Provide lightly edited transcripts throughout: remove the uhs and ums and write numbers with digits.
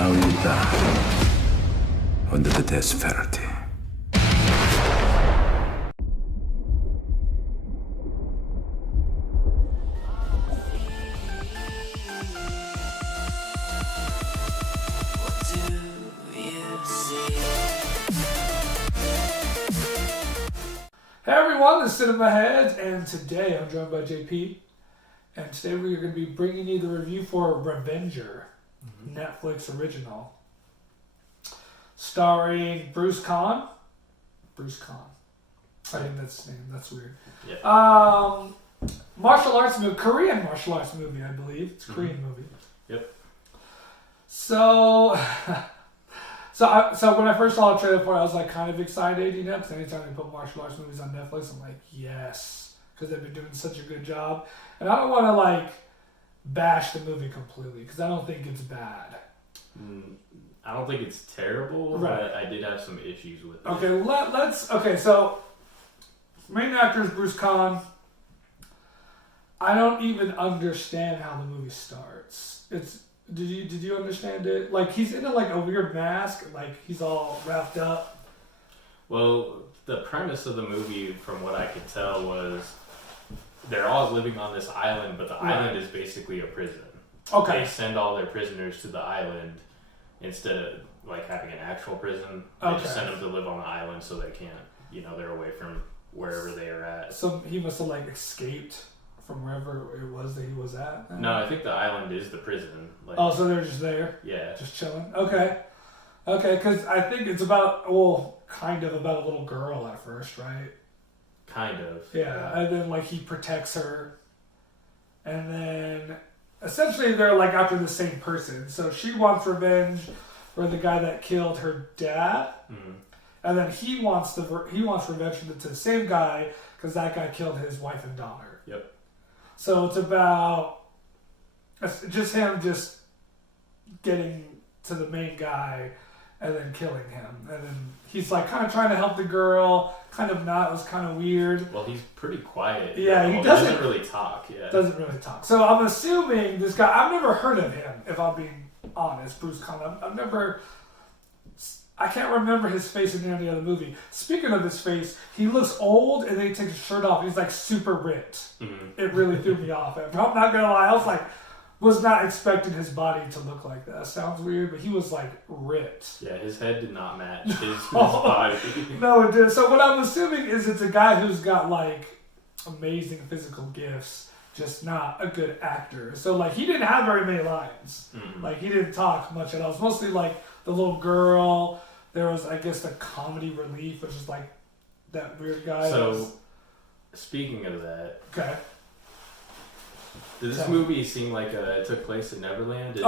now you die under the death penalty. Hey everyone, this is Cinema Headz, and today I'm joined by JP, and today we are going to be bringing you the review for Revenger, Netflix original, starring Bruce Kahn. I think that's his name. That's weird. Yeah. Martial arts movie, Korean martial arts movie, I believe. It's a Korean movie. Yep. So when I first saw the trailer for it, I was like kind of excited, you know, because anytime they put martial arts movies on Netflix, I'm like, yes, because they've been doing such a good job. And I don't want to like bash the movie completely because I don't think it's bad. I don't think it's terrible, right. But I did have some issues with it. Okay, so main actor is Bruce Kahn. I don't even understand how the movie starts. Did you understand it? Like, he's in like a weird mask, like he's all wrapped up. Well, the premise of the movie, from what I could tell, was they're all living on this island, but the island is basically a prison. Okay. They send all their prisoners to the island instead of like having an actual prison. They just send them to live on the island so they can't, they're away from wherever they are at. So he must have like escaped from wherever it was that he was at? No, I think the island is the prison. Like, so they're just there? Yeah. Just chilling? Okay, because I think it's kind of about a little girl at first, right? Kind of. Yeah, and then like he protects her. And then essentially they're like after the same person. So she wants revenge for the guy that killed her dad. Mm-hmm. And then he wants revenge to the same guy because that guy killed his wife and daughter. Yep. So it's about just him just getting to the main guy and then killing him. And then he's like kind of trying to help the girl, kind of not. It was kind of weird. Well, he's pretty quiet. Yeah, he doesn't really talk. Yeah. Doesn't really talk. So I'm assuming this guy, I've never heard of him, if I'm being honest, Bruce Kahn. I can't remember his face in any other movie. Speaking of his face, he looks old and then he takes his shirt off and he's like super ripped. Mm-hmm. It really threw me off. I'm not gonna lie, I was not expecting his body to look like that. Sounds weird, but he was like ripped. Yeah, his head did not match his body. No, it did. So what I'm assuming is it's a guy who's got like amazing physical gifts, just not a good actor. So like he didn't have very many lines. Mm-hmm. Like he didn't talk much at all. It was mostly like the little girl. There was, I guess, the comedy relief, which is like that weird guy. So, speaking of that, okay. Does this movie seem like it took place in Neverland? It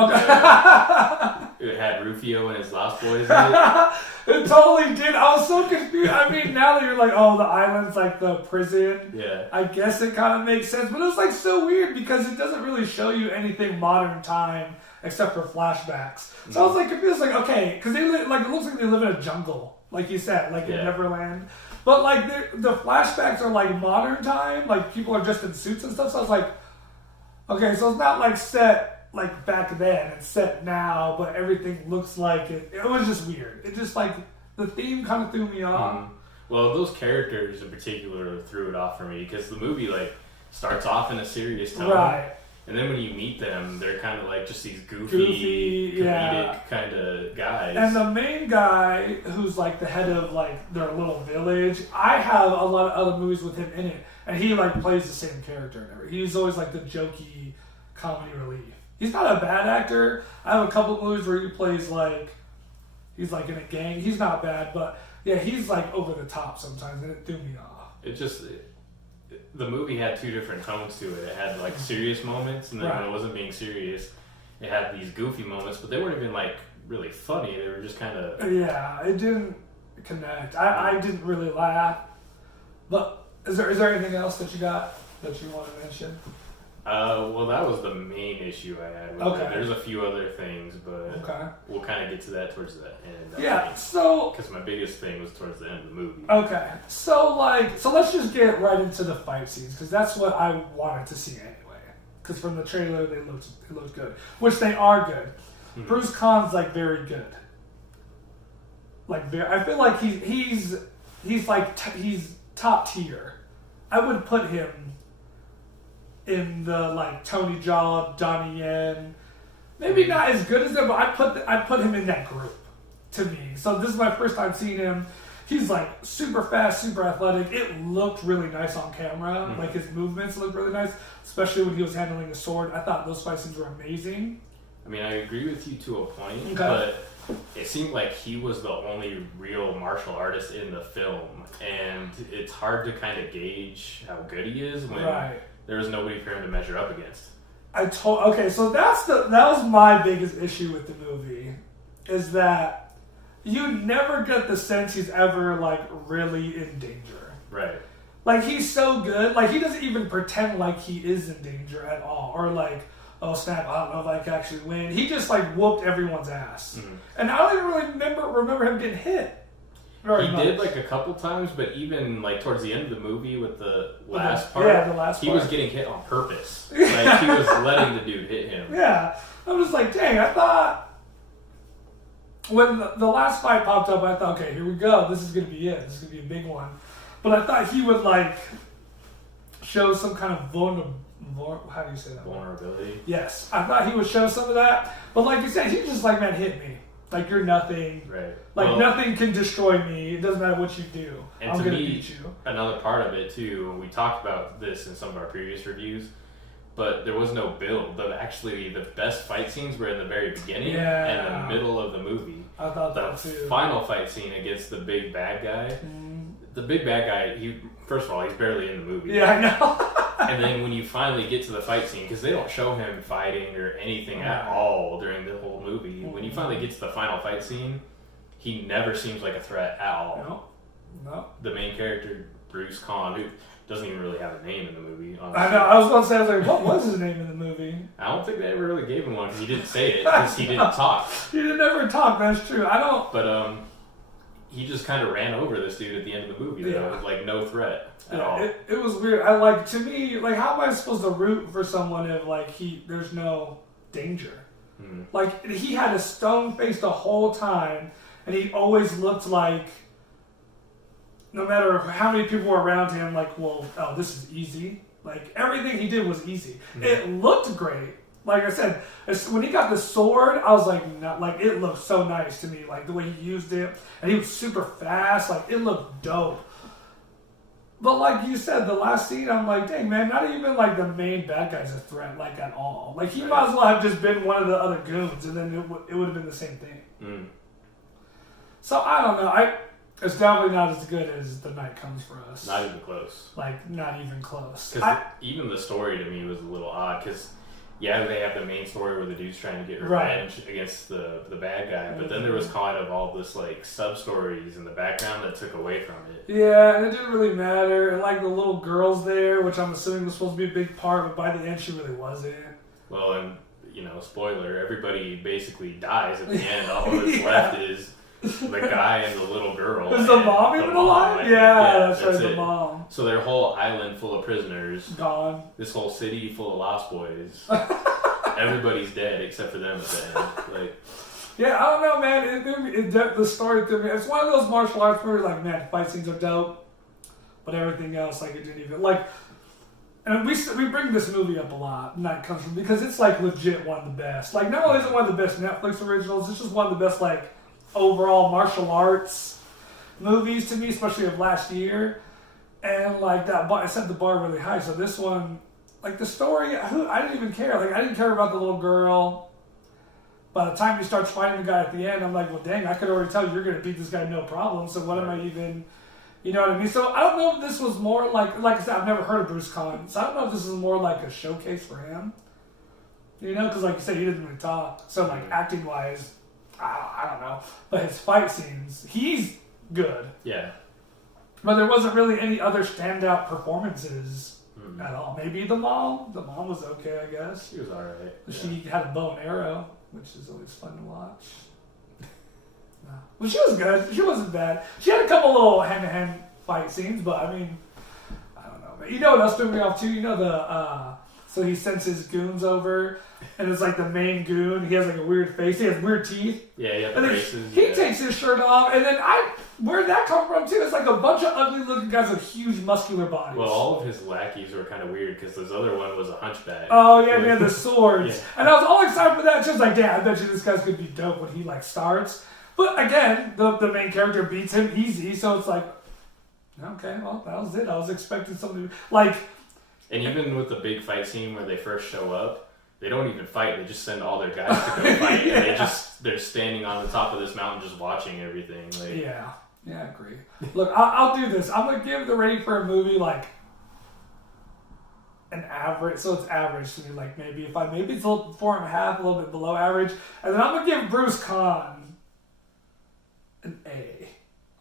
had Rufio and his Lost Boys in it? It totally did. I was so confused. I mean, now that you're like, oh, the island's like the prison. Yeah. I guess it kind of makes sense. But it was like so weird because it doesn't really show you anything modern time except for flashbacks. So I was like confused, like, okay, because it looks like they live in a jungle, like you said, like in Neverland. But like the flashbacks are like modern time, like people are just in suits and stuff. So I was like, okay, so it's not like set like back then, it's set now, but everything looks like it. It was just weird. It just like the theme kind of threw me off. Mm-hmm. Well, those characters in particular threw it off for me because the movie like starts off in a serious tone. Right. And then when you meet them, they're kind of like just these goofy comedic kind of guys. And the main guy, who's like the head of like their little village, I have a lot of other movies with him in it, and he like plays the same character and everything. He's always like the jokey comedy relief. He's not a bad actor. I have a couple of movies where he plays like he's like in a gang. He's not bad, but yeah, he's like over the top sometimes, and it threw me off. The movie had two different tones to it. It had like serious moments, and then when it wasn't being serious, it had these goofy moments, but they weren't even like really funny. They were just kind of... Yeah, it didn't connect. I didn't really laugh. But is there anything else that you got that you want to mention? Well, that was the main issue I had with it. There's a few other things, but we'll kind of get to that towards the end. Because my biggest thing was towards the end of the movie. Okay, so let's just get right into the fight scenes, because that's what I wanted to see anyway. Because from the trailer, they looked good, which they are good. Bruce Caan's like very good. Like I feel like he's top tier. I would put him in the like Tony Jaa, Donnie Yen. Maybe not as good as them, but I'd put him in that group to me. So this is my first time seeing him. He's like super fast, super athletic. It looked really nice on camera. Like his movements looked really nice, especially when he was handling a sword. I thought those fight scenes were amazing. I mean, I agree with you to a point, Okay. but it seemed like he was the only real martial artist in the film, and it's hard to kind of gauge how good he is when there was nobody for him to measure up against. Okay, so that was my biggest issue with the movie, is that you never get the sense he's ever like really in danger. Right. Like he's so good, like he doesn't even pretend like he is in danger at all, or like, oh snap, I don't know if I can actually win. He just like whooped everyone's ass, and I don't even really remember him getting hit. He did like a couple times, but even like towards the end of the movie with the last part, he was getting hit on purpose. Like he was letting the dude hit him. Yeah, I'm just like, dang, I thought when the last fight popped up, I thought, okay, here we go. This is gonna be it. This is gonna be a big one. But I thought he would like show some kind of how do you say that? Vulnerability. Yes, I thought he would show some of that. But like you said, he just like, man, hit me. Like you're nothing. Right. Like nothing can destroy me. It doesn't matter what you do. And I'm to gonna me, beat you. another part of it too, we talked about this in some of our previous reviews, but there was no build. Actually, the best fight scenes were in the very beginning and the middle of the movie. I thought the that too. Final fight scene against the big bad guy. The big bad guy, first of all, he's barely in the movie. Yeah, I know. And then when you finally get to the fight scene, because they don't show him fighting or anything at all during the whole movie, when you finally get to the final fight scene, he never seems like a threat at all. No. The main character, Bruce Caan, who doesn't even really have a name in the movie. Honestly. I know. I was going to say, I was like, what was his name in the movie? I don't think they ever really gave him one because he didn't say it because he didn't talk. He didn't ever talk. That's true. I don't. But he just kind of ran over this dude at the end of the movie. Though. It was like no threat at all. It was weird. I like, to me, like, how am I supposed to root for someone if like there's no danger? Like he had a stone face the whole time, and he always looked like, no matter how many people were around him, like, well, oh, this is easy. Like everything he did was easy. It looked great. Like I said, when he got the sword, I was like, it looked so nice to me. Like the way he used it, and he was super fast. Like it looked dope. But like you said, the last scene, I'm like, dang man, not even like the main bad guy's a threat, like at all. Like he might as well have just been one of the other goons, and then it would have been the same thing. So I don't know. It's definitely not as good as The Night Comes for Us. Not even close. Like not even close. Because even the story to me was a little odd. Because they have the main story where the dude's trying to get revenge against the bad guy, but then there was kind of all this like sub stories in the background that took away from it. Yeah, and it didn't really matter. And like the little girl's there, which I'm assuming was supposed to be a big part, but by the end she really wasn't. Well, and spoiler, everybody basically dies at the end. All that's left is the guy and the little girl. Is the mom even alive? Yeah, that's right, the mom. So their whole island full of prisoners. Gone. This whole city full of lost boys. Everybody's dead except for them at the end. Like, yeah, I don't know, man. The story to me, it's one of those martial arts movies, like, man, fight scenes are dope, but everything else, like, it didn't even, like, and we bring this movie up a lot, Night Comes From, because it's, like, legit one of the best. Like, not only is it one of the best Netflix originals, it's just one of the best, like, overall martial arts movies to me, especially of last year. And like that, I set the bar really high. So this one, like the story, I didn't even care. Like I didn't care about the little girl. By the time he starts fighting the guy at the end, I'm like, well, dang, I could already tell you're going to beat this guy no problem. So what am I even, you know what I mean? So I don't know if this was more like I said, I've never heard of Bruce Caan. So I don't know if this is more like a showcase for him. You know, because like you said, he didn't really talk. So like acting wise, I don't know. But his fight scenes, he's good. Yeah. But there wasn't really any other standout performances at all. Maybe the mom. The mom was okay, I guess. She was alright. She had a bow and arrow, which is always fun to watch. No. Well, she was good. She wasn't bad. She had a couple little hand-to-hand fight scenes, but I mean, I don't know. You know what else threw me off too? You know so he sends his goons over. and it's like the main goon. He has like a weird face. He has weird teeth. Yeah, yeah, the and then braces. he takes his shirt off, and then where'd that come from too? It's like a bunch of ugly looking guys with huge muscular bodies. Well, all of his lackeys were kind of weird because this other one was a hunchback. Oh yeah, he had the swords, Yeah. and I was all excited for that. Just like, yeah, I bet you this guy's gonna be dope when he like starts. But again, the main character beats him easy, so it's like, okay, well that was it. I was expecting something like. And even with the big fight scene where they first show up, they don't even fight. They just send all their guys to go fight, Yeah. and they're standing on the top of this mountain just watching everything. Like, Yeah, I agree. Look, I'll do this. I'm gonna give the rating for a movie like an average. So it's average to me. Like maybe it's a little 4.5, a little bit below average, and then I'm gonna give Bruce Caan an A.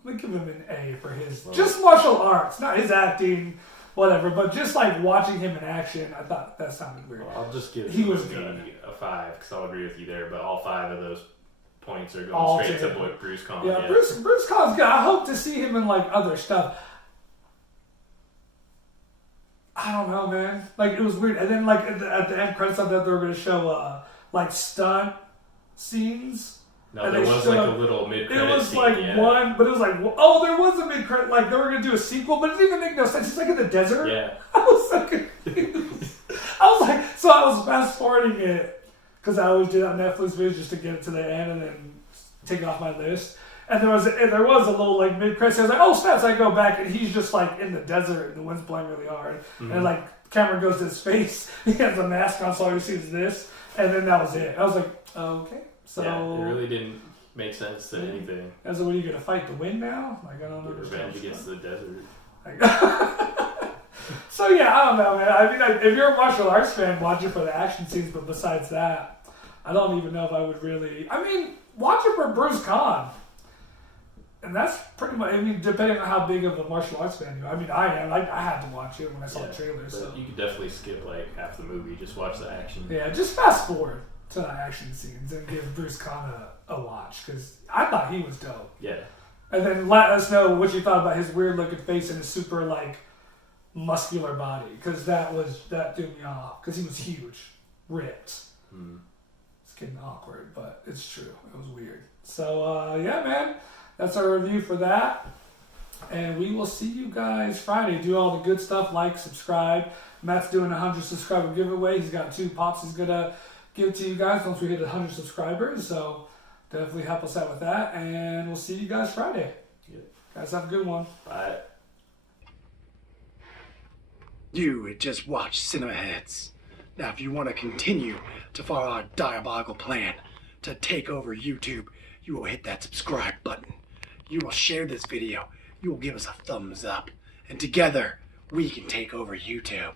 I'm gonna give him an A for his just martial arts, not his acting, whatever, but just like watching him in action. I thought that sounded weird. Well, I'll just give He was the good. a 5 because I'll agree with you there. But all 5 of those points are going All straight to to him. Bruce Caan. Yeah, Bruce Caan's good. I hope to see him in like other stuff. I don't know, man. Like it was weird, and then like at the end credits, I thought they were going to show like stunt scenes. No, And there they was showed- like a little mid-credit It was scene, like yeah. one, but it was like, oh, there was a mid-credit. Like they were gonna do a sequel, but it didn't even make no sense. He's like in the desert. Yeah. I was so confused. I was like, so I was fast forwarding it because I always do that on Netflix videos just to get it to the end and then take it off my list. And there was a little like mid-credit. So I was like, oh snap! So I go back and he's just like in the desert and the wind's blowing really hard. Mm-hmm. And like camera goes to his face. He has a mask on, so all you see is this. And then that was it. I was like, okay. So Yeah, it really didn't make sense to anything. I was like, what are you gonna fight the wind now? Like I don't Get understand. revenge against the desert. So yeah, I don't know, man. I mean, like, if you're a martial arts fan, watch it for the action scenes. But besides that, I don't even know if I would really. I mean, watch it for Bruce Caan, and that's pretty much. I mean, depending on how big of a martial arts fan you are. I mean, I am. I had to watch it when I saw the trailer. But So you could definitely skip like half the movie. Just watch the action. yeah, just fast forward to the action scenes and give Bruce Caan a watch because I thought he was dope. Yeah. And then let us know what you thought about his weird looking face and his super like muscular body because that threw me off because he was huge, ripped. It's getting awkward, but it's true. It was weird. So yeah, man, that's our review for that, and we will see you guys Friday. Do all the good stuff, like, subscribe. Matt's doing a 100 subscriber giveaway. He's got 2 pops he's gonna give to you guys once we hit 100 subscribers. So definitely help us out with that, and we'll see you guys Friday. Yep. Guys, have a good one. Bye. You had just watched Cinema Heads. Now, if you want to continue to follow our diabolical plan to take over YouTube, you will hit that subscribe button. You will share this video. You will give us a thumbs up. And together, we can take over YouTube.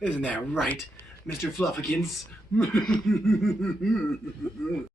Isn't that right, Mr. Fluffykins?